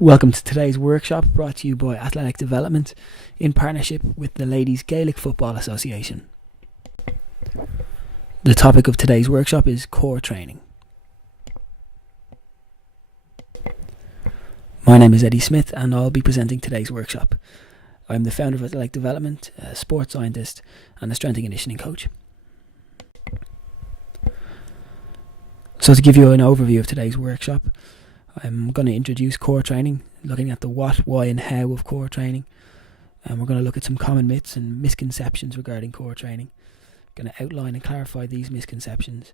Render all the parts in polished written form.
Welcome to today's workshop, brought to you by Athletic Development in partnership with the Ladies Gaelic Football Association. The topic of today's workshop is core training. My name is Eddie Smith and I'll be presenting today's workshop. I'm the founder of Athletic Development, a sports scientist and a strength and conditioning coach. So to give you an overview of today's workshop, I'm going to introduce core training, looking at the what, why and how of core training. And we're going to look at some common myths and misconceptions regarding core training. I'm going to outline and clarify these misconceptions.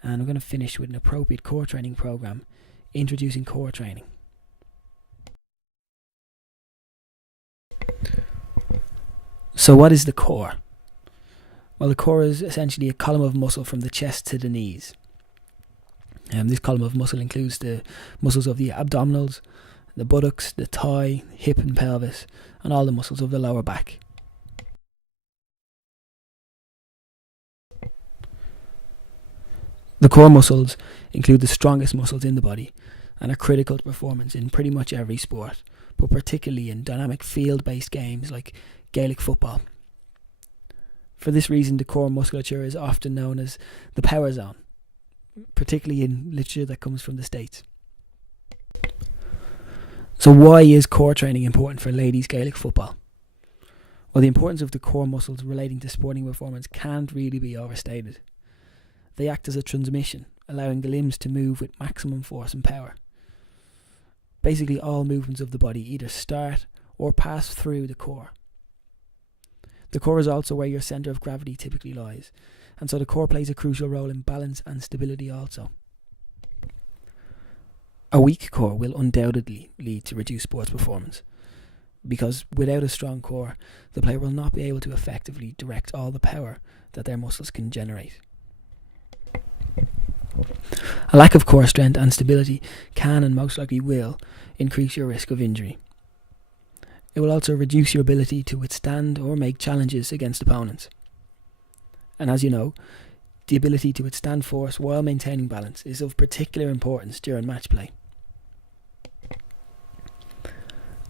And we're going to finish with an appropriate core training program, introducing core training. So what is the core? Well, the core is essentially a column of muscle from the chest to the knees. This column of muscle includes the muscles of the abdominals, the buttocks, the thigh, hip and pelvis, and all the muscles of the lower back. The core muscles include the strongest muscles in the body and are critical to performance in pretty much every sport, but particularly in dynamic field-based games like Gaelic football. For this reason, the core musculature is often known as the power zone, particularly in literature that comes from the States. So why is core training important for ladies Gaelic football? Well, the importance of the core muscles relating to sporting performance can't really be overstated. They act as a transmission, allowing the limbs to move with maximum force and power. Basically, all movements of the body either start or pass through the core. The core is also where your centre of gravity typically lies, and so the core plays a crucial role in balance and stability also. A weak core will undoubtedly lead to reduced sports performance, because without a strong core, the player will not be able to effectively direct all the power that their muscles can generate. A lack of core strength and stability can and most likely will increase your risk of injury. It will also reduce your ability to withstand or make challenges against opponents. And as you know, the ability to withstand force while maintaining balance is of particular importance during match play.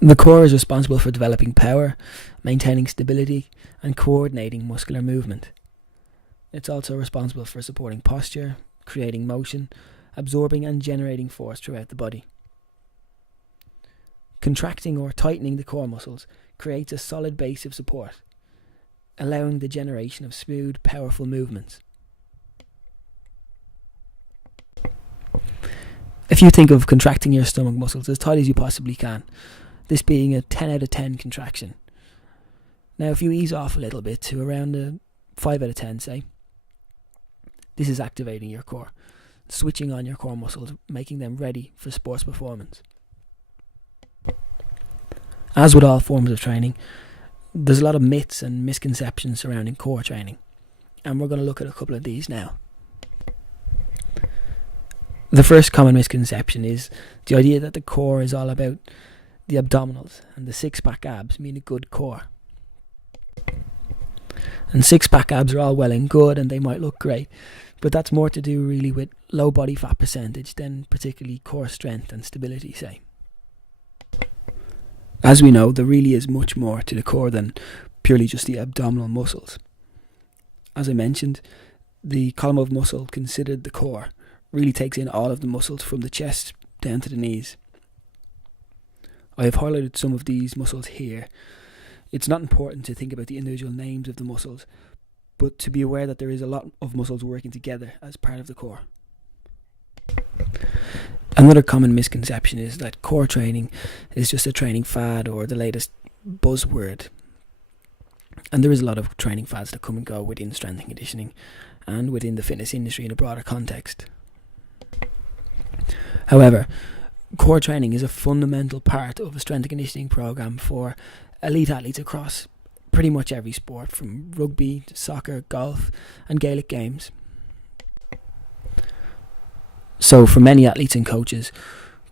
The core is responsible for developing power, maintaining stability, and coordinating muscular movement. It's also responsible for supporting posture, creating motion, absorbing and generating force throughout the body. Contracting or tightening the core muscles creates a solid base of support, allowing the generation of smooth, powerful movements. If you think of contracting your stomach muscles as tight as you possibly can, this being a 10 out of 10 contraction. Now if you ease off a little bit to around a 5 out of 10 say, this is activating your core, switching on your core muscles, making them ready for sports performance. As with all forms of training, there's a lot of myths and misconceptions surrounding core training, and we're going to look at a couple of these now. The first common misconception is the idea that the core is all about the abdominals, and the six-pack abs mean a good core. And six-pack abs are all well and good and they might look great, but that's more to do really with low body fat percentage than particularly core strength and stability, say. As we know, there really is much more to the core than purely just the abdominal muscles. As I mentioned, the column of muscle considered the core really takes in all of the muscles from the chest down to the knees. I have highlighted some of these muscles here. It's not important to think about the individual names of the muscles, but to be aware that there is a lot of muscles working together as part of the core. Another common misconception is that core training is just a training fad or the latest buzzword. And there is a lot of training fads that come and go within strength and conditioning and within the fitness industry in a broader context. However, core training is a fundamental part of a strength and conditioning program for elite athletes across pretty much every sport, from rugby to soccer, golf and Gaelic games. So for many athletes and coaches,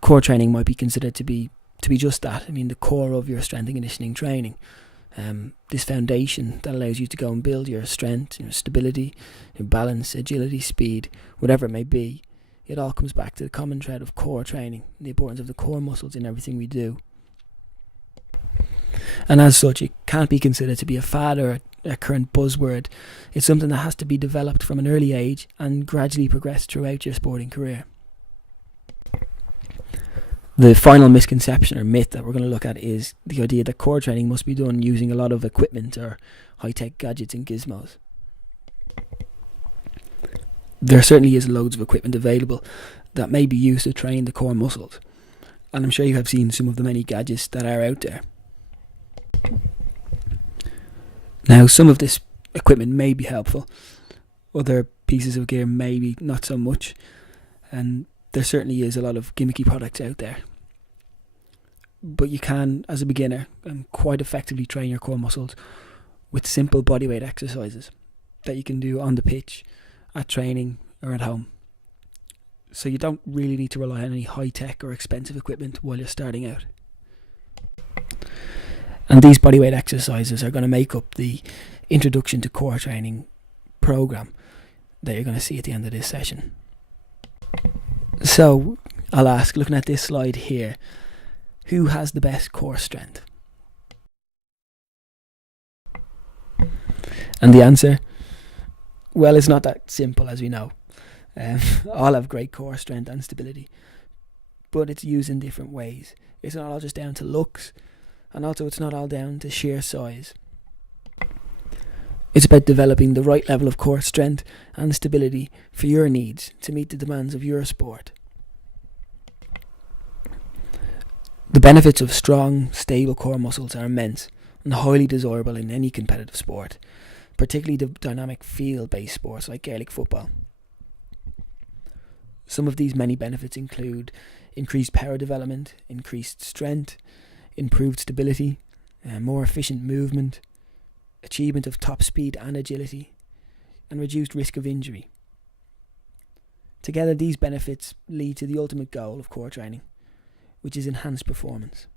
core training might be considered to be just that. I mean, the core of your strength and conditioning training. This foundation that allows you to go and build your strength, your stability, your balance, agility, speed, whatever it may be, it all comes back to the common thread of core training, the importance of the core muscles in everything we do. And as such, it can't be considered to be a fad or a current buzzword. It's something that has to be developed from an early age and gradually progress throughout your sporting career. The final misconception or myth that we're going to look at is the idea that core training must be done using a lot of equipment or high-tech gadgets and gizmos. There certainly is loads of equipment available that may be used to train the core muscles, and I'm sure you have seen some of the many gadgets that are out there. Now, some of this equipment may be helpful, other pieces of gear maybe not so much, and there certainly is a lot of gimmicky products out there. But you can, as a beginner, quite effectively train your core muscles with simple bodyweight exercises that you can do on the pitch, at training, or at home. So you don't really need to rely on any high-tech or expensive equipment while you're starting out. And these bodyweight exercises are going to make up the introduction to core training program that you're going to see at the end of this session. So I'll ask, looking at this slide here, who has the best core strength? And the answer? Well, it's not that simple, as we know. All have great core strength and stability, but it's used in different ways. It's not all just down to looks, and also it's not all down to sheer size. It's about developing the right level of core strength and stability for your needs to meet the demands of your sport. The benefits of strong, stable core muscles are immense and highly desirable in any competitive sport, particularly the dynamic field-based sports like Gaelic football. Some of these many benefits include increased power development, increased strength, improved stability, more efficient movement, achievement of top speed and agility, and reduced risk of injury. Together, these benefits lead to the ultimate goal of core training, which is enhanced performance.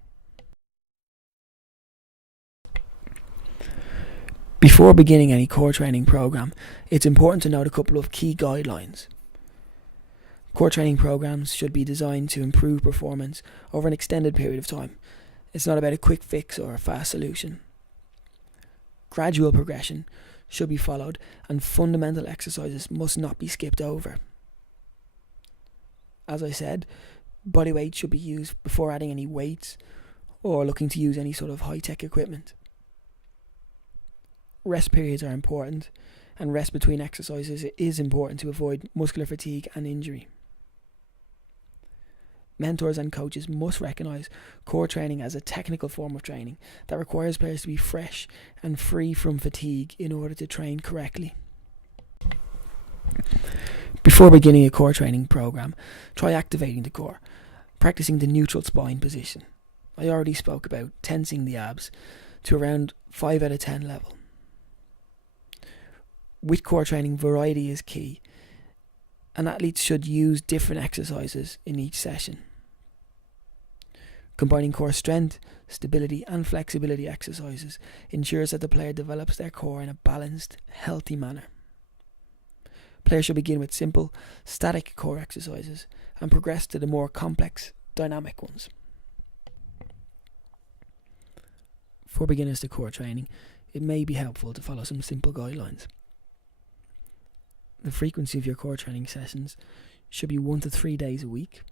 Before beginning any core training program, it's important to note a couple of key guidelines. Core training programs should be designed to improve performance over an extended period of time. It's not about a quick fix or a fast solution. Gradual progression should be followed, and fundamental exercises must not be skipped over. As I said, body weight should be used before adding any weights or looking to use any sort of high-tech equipment. Rest periods are important, and rest between exercises is important to avoid muscular fatigue and injury. Mentors and coaches must recognise core training as a technical form of training that requires players to be fresh and free from fatigue in order to train correctly. Before beginning a core training program, try activating the core, practicing the neutral spine position. I already spoke about tensing the abs to around 5 out of 10 level. With core training, variety is key, and athletes should use different exercises in each session. Combining core strength, stability and flexibility exercises ensures that the player develops their core in a balanced, healthy manner. Players should begin with simple, static core exercises and progress to the more complex, dynamic ones. For beginners to core training, it may be helpful to follow some simple guidelines. The frequency of your core training sessions should be 1 to 3 days a week.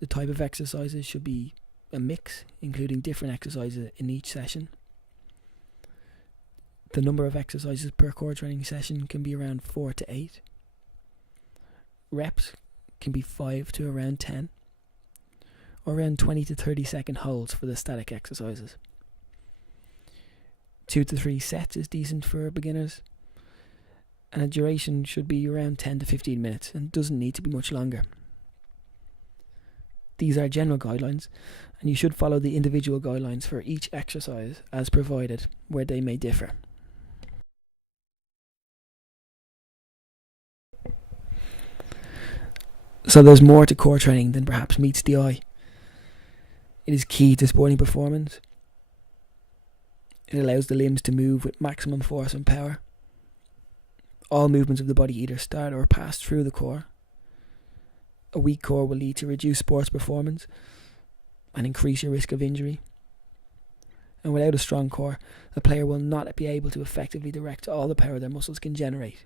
The type of exercises should be a mix, including different exercises in each session. The number of exercises per core training session can be around 4 to 8. Reps can be 5 to around 10, or around 20 to 30 second holds for the static exercises. 2 to 3 sets is decent for beginners, and a duration should be around 10 to 15 minutes and doesn't need to be much longer. These are general guidelines, and you should follow the individual guidelines for each exercise as provided, where they may differ. So there's more to core training than perhaps meets the eye. It is key to sporting performance. It allows the limbs to move with maximum force and power. All movements of the body either start or pass through the core, A weak core will lead to reduced sports performance and increase your risk of injury. And without a strong core, a player will not be able to effectively direct all the power their muscles can generate.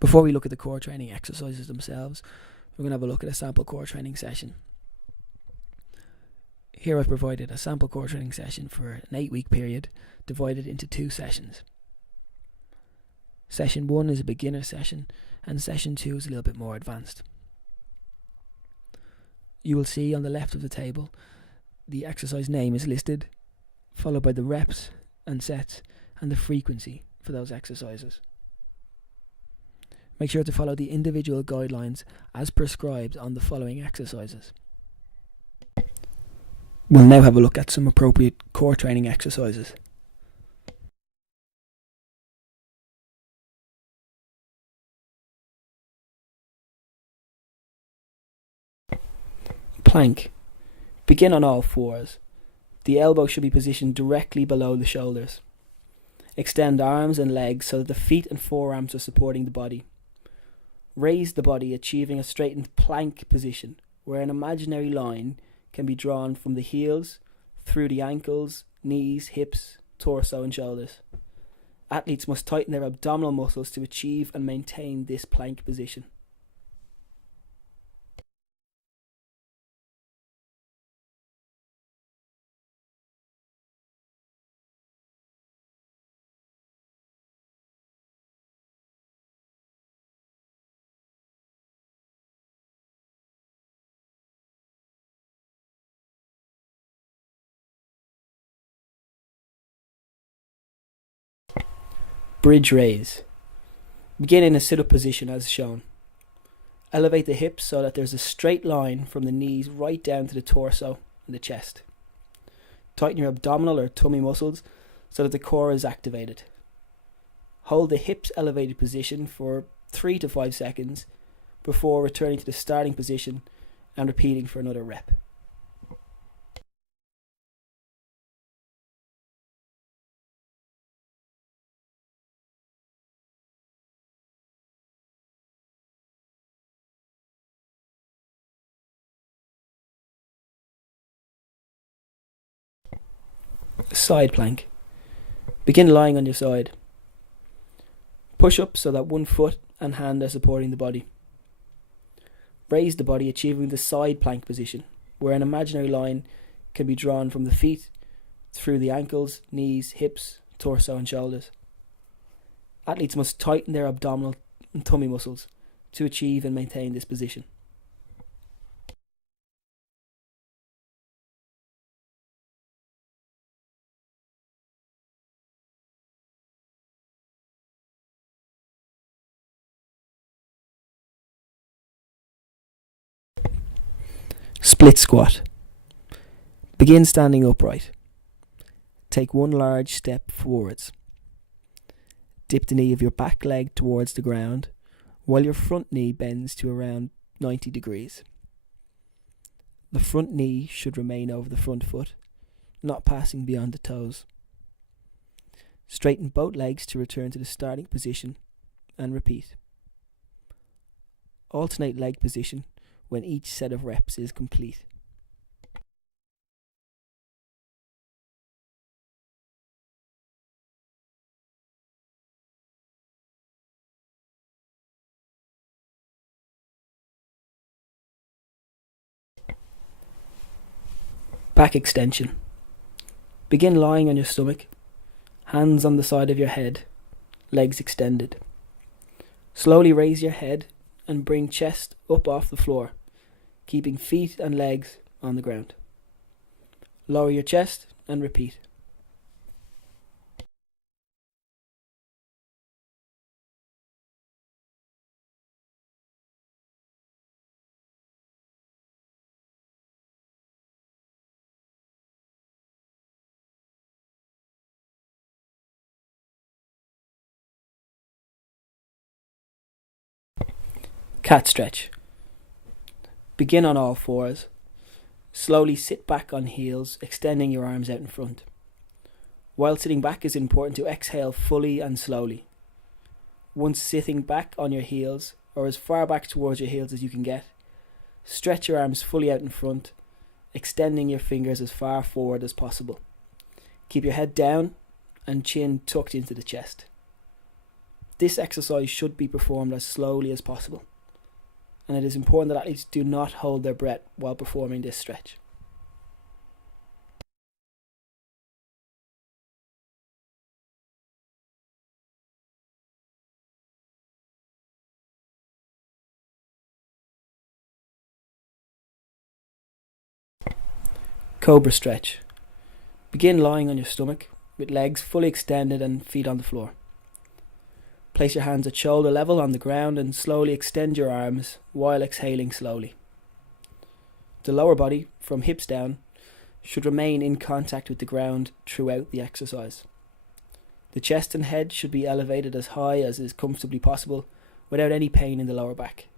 Before we look at the core training exercises themselves, we're going to have a look at a sample core training session. Here I've provided a sample core training session for an 8-week period, divided into 2 sessions. Session 1 is a beginner session, and session 2 is a little bit more advanced. You will see on the left of the table the exercise name is listed, followed by the reps and sets and the frequency for those exercises. Make sure to follow the individual guidelines as prescribed on the following exercises. We'll now have a look at some appropriate core training exercises. Plank. Begin on all fours. The elbow should be positioned directly below the shoulders. Extend arms and legs so that the feet and forearms are supporting the body. Raise the body, achieving a straightened plank position, where an imaginary line can be drawn from the heels, through the ankles, knees, hips, torso and shoulders. Athletes must tighten their abdominal muscles to achieve and maintain this plank position. Bridge raise. Begin in a sit-up position as shown. Elevate the hips so that there's a straight line from the knees right down to the torso and the chest. Tighten your abdominal or tummy muscles so that the core is activated. Hold the hips elevated position for 3 to 5 seconds before returning to the starting position and repeating for another rep. Side plank. Begin lying on your side. Push up so that one foot and hand are supporting the body. Raise the body, achieving the side plank position, where an imaginary line can be drawn from the feet, through the ankles, knees, hips, torso and shoulders. Athletes must tighten their abdominal and tummy muscles to achieve and maintain this position. Split squat. Begin standing upright. Take one large step forwards. Dip the knee of your back leg towards the ground, while your front knee bends to around 90 degrees. The front knee should remain over the front foot, not passing beyond the toes. Straighten both legs to return to the starting position and repeat. Alternate leg position when each set of reps is complete. Back extension. Begin lying on your stomach, hands on the side of your head, legs extended. Slowly raise your head and bring chest up off the floor, keeping feet and legs on the ground. Lower your chest and repeat. Cat stretch. Begin on all fours. Slowly sit back on heels, extending your arms out in front. While sitting back, it's important to exhale fully and slowly. Once sitting back on your heels, or as far back towards your heels as you can get. Stretch your arms fully out in front, extending your fingers as far forward as possible. Keep your head down and chin tucked into the chest. This exercise should be performed as slowly as possible, and it is important that athletes do not hold their breath while performing this stretch. Cobra stretch. Begin lying on your stomach with legs fully extended and feet on the floor. Place your hands at shoulder level on the ground and slowly extend your arms while exhaling slowly. The lower body, from hips down, should remain in contact with the ground throughout the exercise. The chest and head should be elevated as high as is comfortably possible without any pain in the lower back.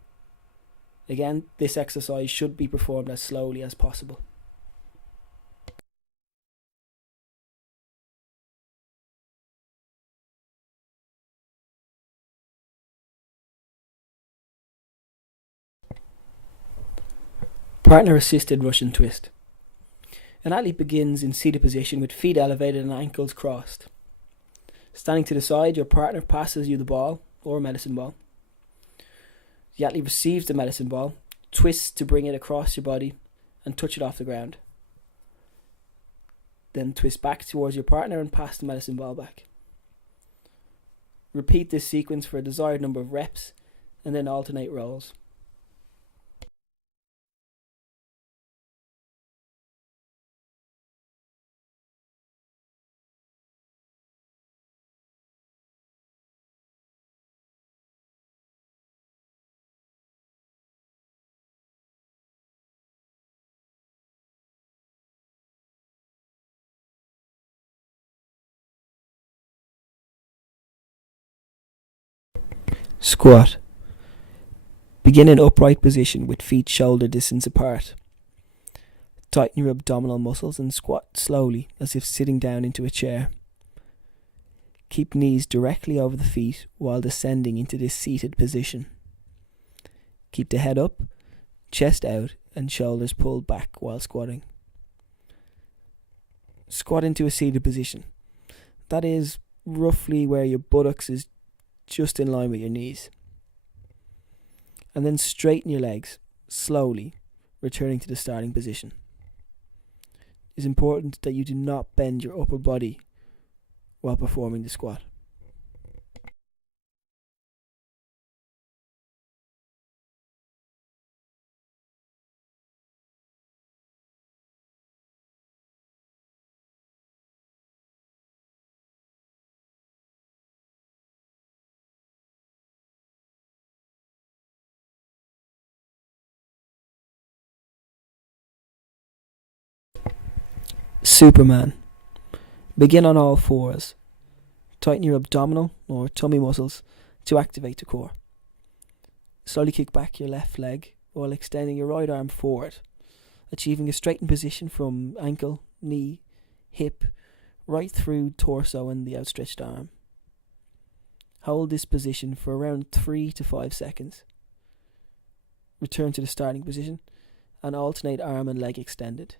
Again, this exercise should be performed as slowly as possible. Partner assisted Russian twist. An athlete begins in seated position with feet elevated and ankles crossed. Standing to the side, your partner passes you the ball or medicine ball. The athlete receives the medicine ball, twists to bring it across your body and touch it off the ground. Then twist back towards your partner and pass the medicine ball back. Repeat this sequence for a desired number of reps and then alternate rolls. Squat. Begin in upright position with feet shoulder distance apart. Tighten your abdominal muscles and squat slowly as if sitting down into a chair. Keep knees directly over the feet while descending into this seated position. Keep the head up, chest out and shoulders pulled back while squatting. Squat into a seated position. That is roughly where your buttocks is just in line with your knees. And then straighten your legs, slowly, returning to the starting position. It is important that you do not bend your upper body while performing the squat. Superman. Begin on all fours. Tighten your abdominal or tummy muscles to activate the core. Slowly kick back your left leg while extending your right arm forward, achieving a straightened position from ankle, knee, hip, right through torso and the outstretched arm. Hold this position for around 3 to 5 seconds. Return to the starting position and alternate arm and leg extended.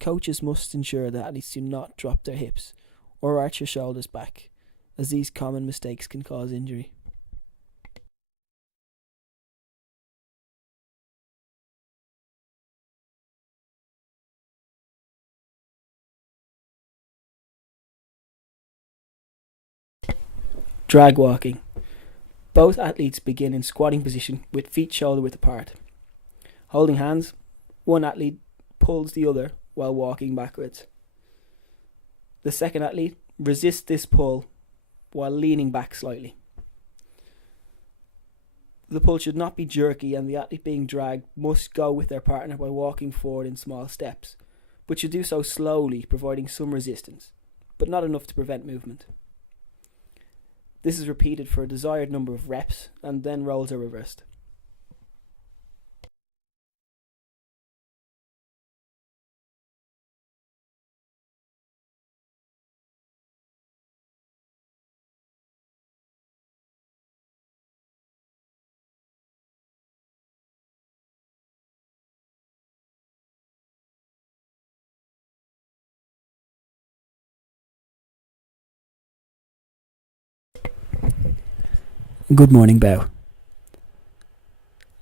Coaches must ensure that athletes do not drop their hips or arch your shoulders back, as these common mistakes can cause injury. Drag walking. Both athletes begin in squatting position with feet shoulder width apart. Holding hands, one athlete pulls the other while walking backwards. The second athlete resists this pull while leaning back slightly. The pull should not be jerky and the athlete being dragged must go with their partner by walking forward in small steps, but should do so slowly, providing some resistance, but not enough to prevent movement. This is repeated for a desired number of reps and then rolls are reversed. Good morning bow.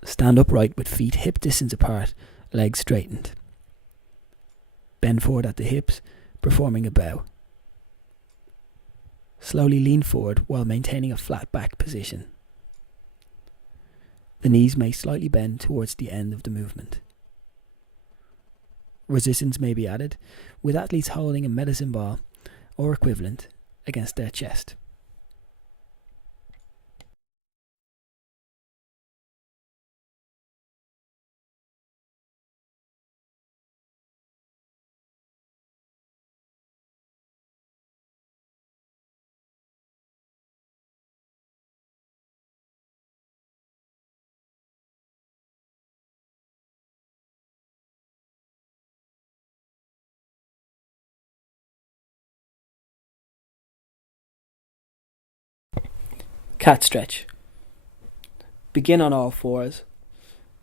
Stand upright with feet hip distance apart, legs straightened. Bend forward at the hips, performing a bow. Slowly lean forward while maintaining a flat back position. The knees may slightly bend towards the end of the movement. Resistance may be added, with athletes holding a medicine ball or equivalent against their chest. Cat stretch. Begin on all fours.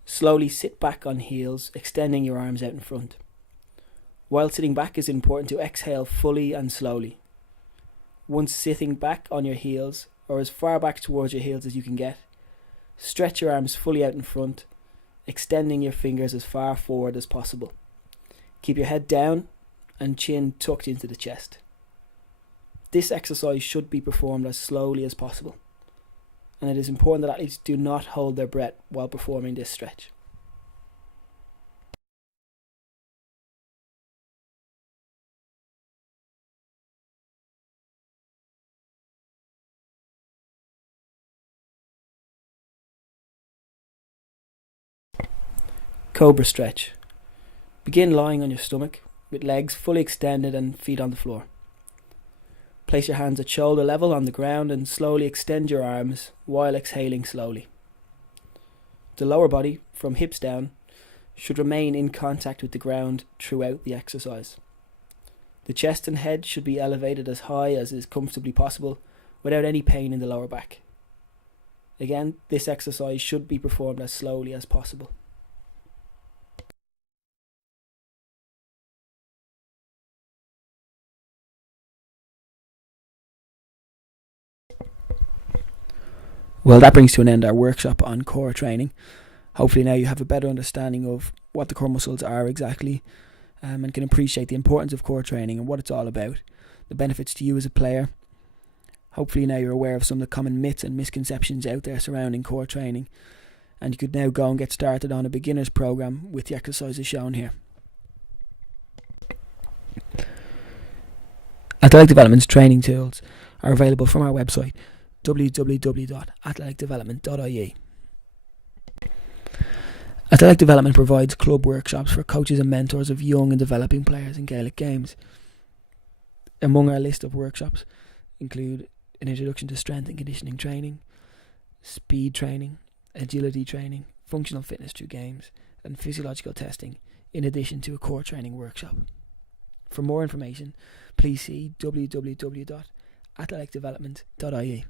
Slowly sit back on heels, extending your arms out in front. While sitting back, it's important to exhale fully and slowly. Once sitting back on your heels, or as far back towards your heels as you can get, stretch your arms fully out in front, extending your fingers as far forward as possible. Keep your head down and chin tucked into the chest. This exercise should be performed as slowly as possible, and it is important that athletes do not hold their breath while performing this stretch. Cobra stretch. Begin lying on your stomach with legs fully extended and feet on the floor. Place your hands at shoulder level on the ground and slowly extend your arms while exhaling slowly. The lower body, from hips down, should remain in contact with the ground throughout the exercise. The chest and head should be elevated as high as is comfortably possible without any pain in the lower back. Again, this exercise should be performed as slowly as possible. Well, that brings to an end our workshop on core training. Hopefully now you have a better understanding of what the core muscles are exactly, and can appreciate the importance of core training and what it's all about, the benefits to you as a player. Hopefully now you're aware of some of the common myths and misconceptions out there surrounding core training, and you could now go and get started on a beginner's program with the exercises shown here. Athletic Development's training tools are available from our website www.athleticdevelopment.ie. Athletic Development provides club workshops for coaches and mentors of young and developing players in Gaelic games. Among our list of workshops include an introduction to strength and conditioning training, speed training, agility training, functional fitness through games, and physiological testing, in addition to a core training workshop. For more information, please see www.athleticdevelopment.ie.